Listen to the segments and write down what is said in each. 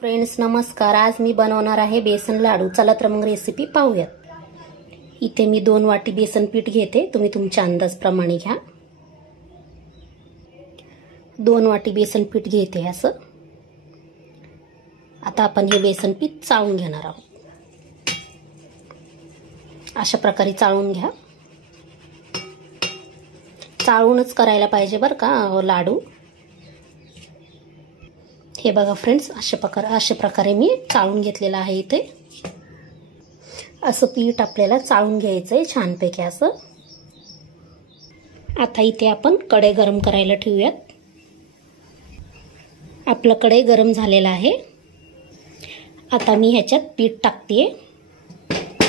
Friends नमस्कार। आज मी बनवणार आहे बेसन लाडू। चला तर मग रेसिपी पाहूयात। इथे मी 2 वाटी बेसन पीठ घेते, तुम्ही तुमच्या अंदाजाप्रमाणे घ्या। 2 वाटी बेसन पीठ घेते असं। आता आपण हे बेसन पीठ चाळून घेणार आहोत। अशा प्रकारे चाळून घ्या। चाळूनच करायला पाहिजे बरं का लाडू। हे बघा फ्रेंड्स, अशा प्रकारे मी चाळून घेतलेला आहे। इथे असं पीठ आपल्याला चाळून घ्यायचंय छानपैकी असं। आता इथे आपण कढई गरम करायला ठेवूयात। आपलं कढई गरम झालेला आहे। आता मी ह्याच्यात पीठ टाकते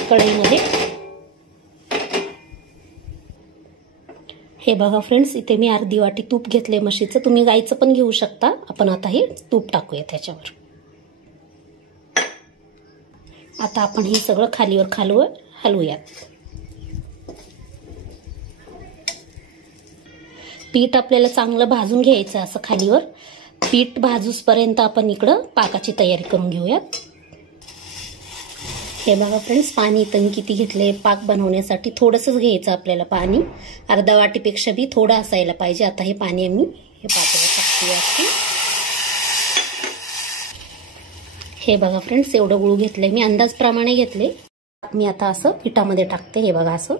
कढईमध्ये। हे बघा फ्रेंड्स, इथे मी अर्धी वाटी तूप घेतले म्हशीचं, तुम्ही गाईचं पण घेऊ शकता। आपण आता हे तूप टाकूया त्याच्यावर। आता आपण हे सगळं खालीवर हलवूयात। पीठ आपल्याला चांगलं भाजून घ्यायचं असं खालीवर। पीठ भाजूसपर्यंत आपण इकडं पाकाची तयारी करून घेऊयात। हे बघा फ्रेंड्स, पाणी इथं मी किती घेतले पाक बनवण्यासाठी। थोडंसंच घ्यायचं आपल्याला पाणी, अर्धा वाटीपेक्षा बी थोडं असायला पाहिजे। आता हे पाणी आम्ही हे पाकाला टाकूया। हे बघा फ्रेंड्स, एवढं गुळ घेतलंय मी, अंदाजप्रमाणे घेतले मी। आता असं पिठामध्ये टाकते। हे बघा असं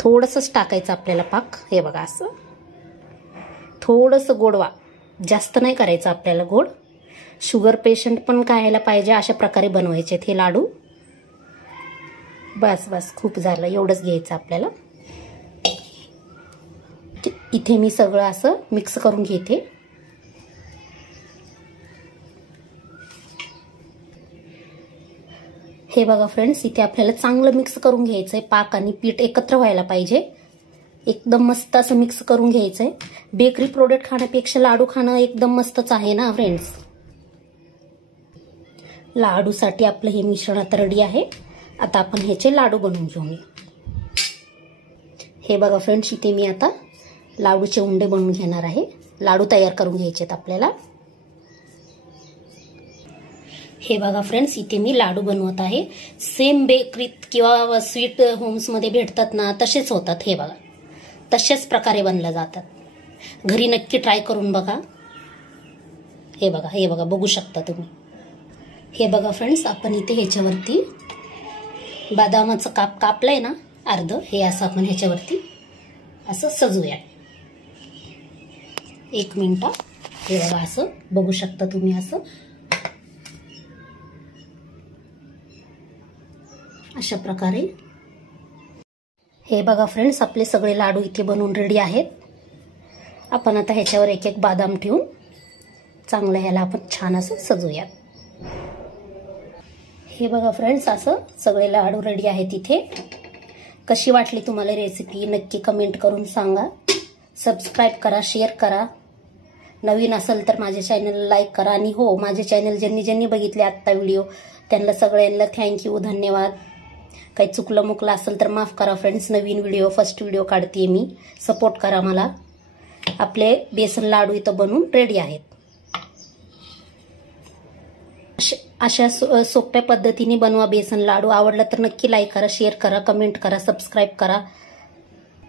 थोडंसंच टाकायचं आपल्याला पाक। हे बघा असं थोडंसं गोडवा, जास्त नाही करायचं आपल्याला गोड। शुगर पेशंट पण खायला पाहिजे अशा प्रकारे बनवायचे हे लाडू। बस खूप झालं, एवढंच घ्यायचं आपल्याला। इथे मी सगळं असं मिक्स करून घेते। हे बघा फ्रेंड्स, इथे आपल्याला चांगलं मिक्स करून घ्यायचंय। पाक आणि पीठ एकत्र व्हायला पाहिजे, एकदम मस्त असं मिक्स करून घ्यायचंय। बेकरी प्रोडक्ट खाण्यापेक्षा लाडू खाणं एकदम मस्तच आहे ना फ्रेंड्स। लाडूसाठी आपलं हे मिश्रण आता रेडी आहे। आता आपण ह्याचे लाडू बनवून घेऊया। हे बघा फ्रेंड्स, इथे मी आता लाडूचे उंडे बनवून घेणार आहे। लाडू तयार करून घ्यायचे आहेत आपल्याला। हे बघा फ्रेंड्स, इथे मी लाडू बनवत आहे। सेम बेकरीत किंवा स्वीट होम्स मध्ये भेटतात ना, तसेच होतात। हे बघा तशाच प्रकारे बनले जातात। घरी नक्की ट्राय करून बघा। हे बघा बघू शकता तुम्ही। हे बघा फ्रेंड्स, आपण इथे ह्याच्यावरती बदामाचं कापलंय ना अर्ध, हे असं आपण ह्याच्यावरती असं सजूया। 1 मिनिट। हे बघा असं बघू शकता तुम्ही असं अशा प्रकारे। हे बघा फ्रेंड्स, आपले सगळे लाडू इथे बनवून रेडी आहेत। आपण आता ह्याच्यावर एक बदाम ठेवून चांगलं ह्याला आपण छान असं सजूया। हे बघा फ्रेंड्स, असं सगळे लाडू रेडी आहेत इथे। कशी वाटली तुम्हाला रेसिपी नक्की कमेंट करून सांगा। सबस्क्राईब करा, शेअर करा। नवीन असेल तर माझ्या चॅनलला लाईक करा। आणि हो, माझे चॅनल ज्यांनी बघितले आत्ता व्हिडिओ त्यांना सगळ्यांना थँक्यू, धन्यवाद। काही चुकलं मुकलं असेल तर माफ करा फ्रेंड्स। नवीन व्हिडिओ, फर्स्ट व्हिडिओ काढते मी, सपोर्ट करा मला। आपले बेसन लाडू इथं बनवून रेडी आहेत। अशा सोप्या पद्धतीने बनवा बेसन लाडू। आवडला तर नक्की लाईक करा, शेअर करा, कमेंट करा, सबस्क्राईब करा।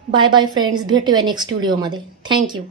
बाय बाय फ्रेंड्स, भेटूया नेक्स्ट व्हिडिओमध्ये। थँक्यू।